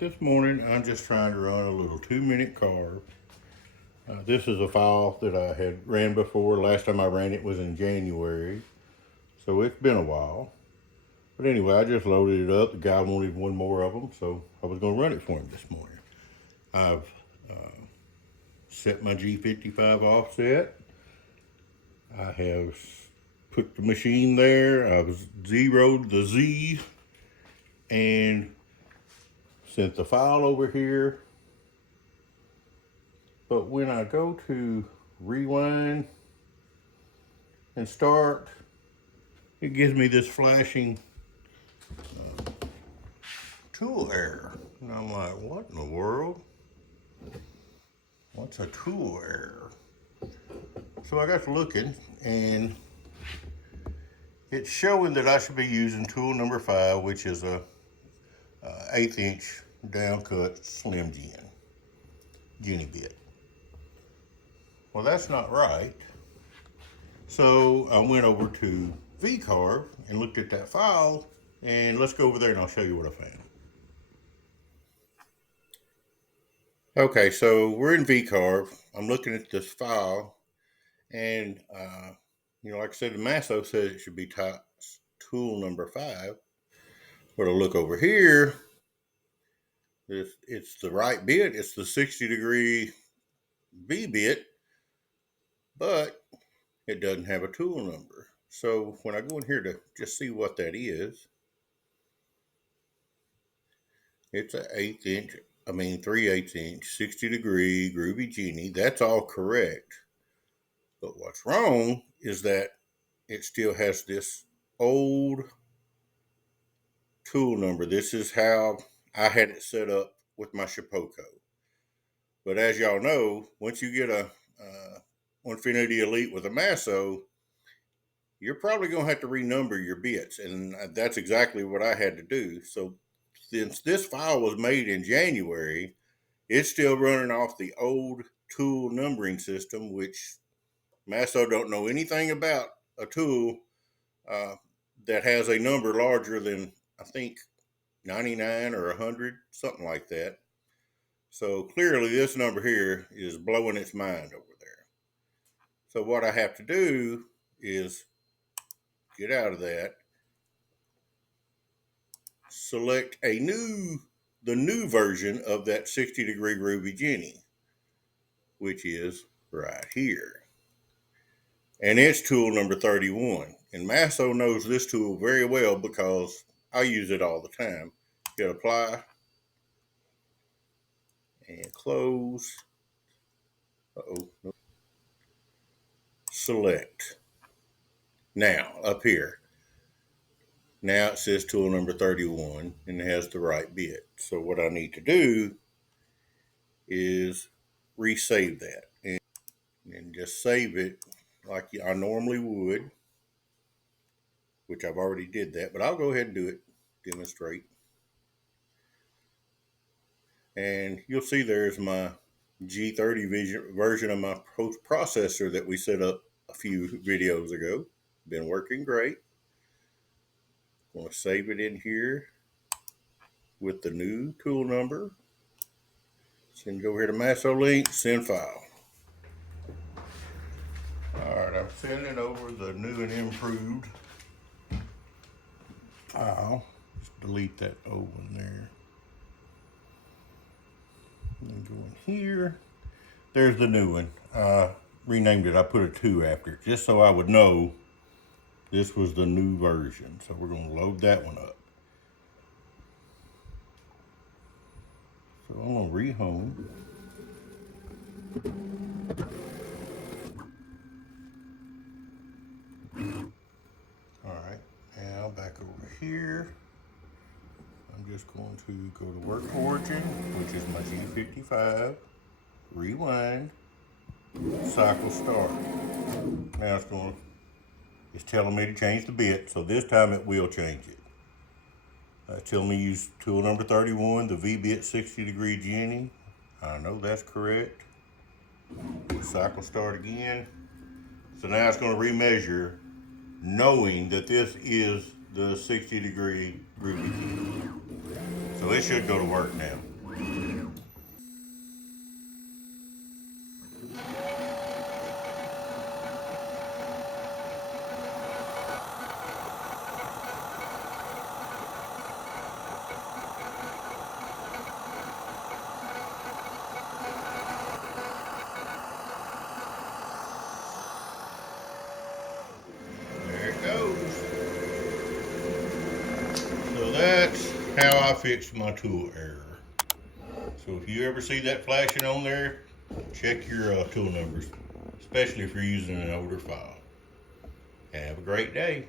this morning I'm just trying to run a little 2-minute carve. This is a file that I had ran before. Last time I ran it was in January, so it's been a while. But anyway, I just loaded it up. The guy wanted one more of them, so I was going to run it for him this morning. I've set my G55 offset. I have put the machine there. I've zeroed the Z and sent the file over here. But when I go to rewind and start, it gives me this flashing tool error. And I'm like, what in the world? What's a tool error? So I got to looking, and it's showing that I should be using tool number 5, which is a 1/8 inch downcut slim Jenny bit. Well, that's not right. So I went over to VCarve and looked at that file, and let's go over there and I'll show you what I found. Okay, so we're in VCarve. I'm looking at this file, and like I said, the Masso says it should be tool number 5. But I look over here, it's the right bit. It's the 60-degree V bit, but it doesn't have a tool number. So when I go in here to just see what that is, it's a 3/8 inch, 60-degree groovy genie. That's all correct. But what's wrong is that it still has this old tool number. This is how I had it set up with my Shapoko. But as y'all know, once you get a Onefinity Elite with a Masso, you're probably going to have to renumber your bits. And that's exactly what I had to do. So since this file was made in January, it's still running off the old tool numbering system, which Masso don't know anything about a tool that has a number larger than, I think, 99 or 100, something like that. So clearly this number here is blowing its mind over there. So what I have to do is get out of that, select the new version of that 60-degree groovy Jenny, which is right here. And it's tool number 31. And Masso knows this tool very well because I use it all the time. Hit apply and close. Select. Now, up here. Now it says tool number 31 and it has the right bit. So what I need to do is resave that and just save it like I normally would, which I've already did that, but I'll go ahead and do it, demonstrate. And you'll see there's my G30 version of my post processor that we set up a few videos ago. Been working great. I'm going to save it in here with the new tool number. So go here to Masso link, send file. Alright, I'm sending over the new and improved file. Just delete that old one there. And go in here. There's the new one. Renamed it. I put a 2 after it just so I would know this was the new version. So we're going to load that one up. So I'm going to rehome. Alright, now back over here. I'm just going to go to work origin, which is my G55, rewind, cycle start. Now it's telling me to change the bit, so this time it will change it. It's telling me use tool number 31, the V-bit 60-degree Jenny. I know that's correct. Cycle start again. So now it's going to remeasure, knowing that this is the 60-degree groovy Jenny. So it should go to work now. I fixed my tool error. So if you ever see that flashing on there, check your tool numbers, especially if you're using an older file. Have a great day.